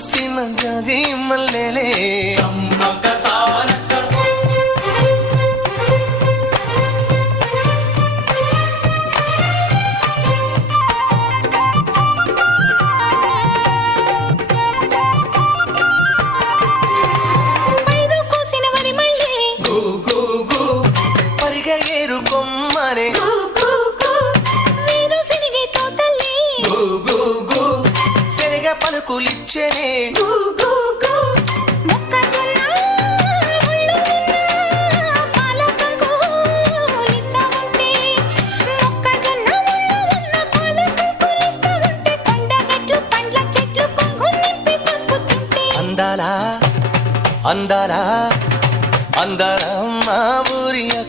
పూసిన జాజి మల్లెలే సమ్మక సారక్క పైరు కోసిన వరి మళ్ళీ గు గు గు పరిగ ఏరు కొమ్మనే వీరు సిరిగే తోటల్లి గు గు గు శనగ పలుకులిచ్చనే మొక్కజొన్న ముళ్ళు ఉన్న పాలకంకు లిస్తా ఉంటే మొక్కజొన్న ముళ్ళు ఉన్న పాలకంకు లిస్తా ఉంటే కొండగట్లు పండ్ల చెట్లు కొంగు నింపి పంపుతుంటే అందాలా అందాలా అందాలా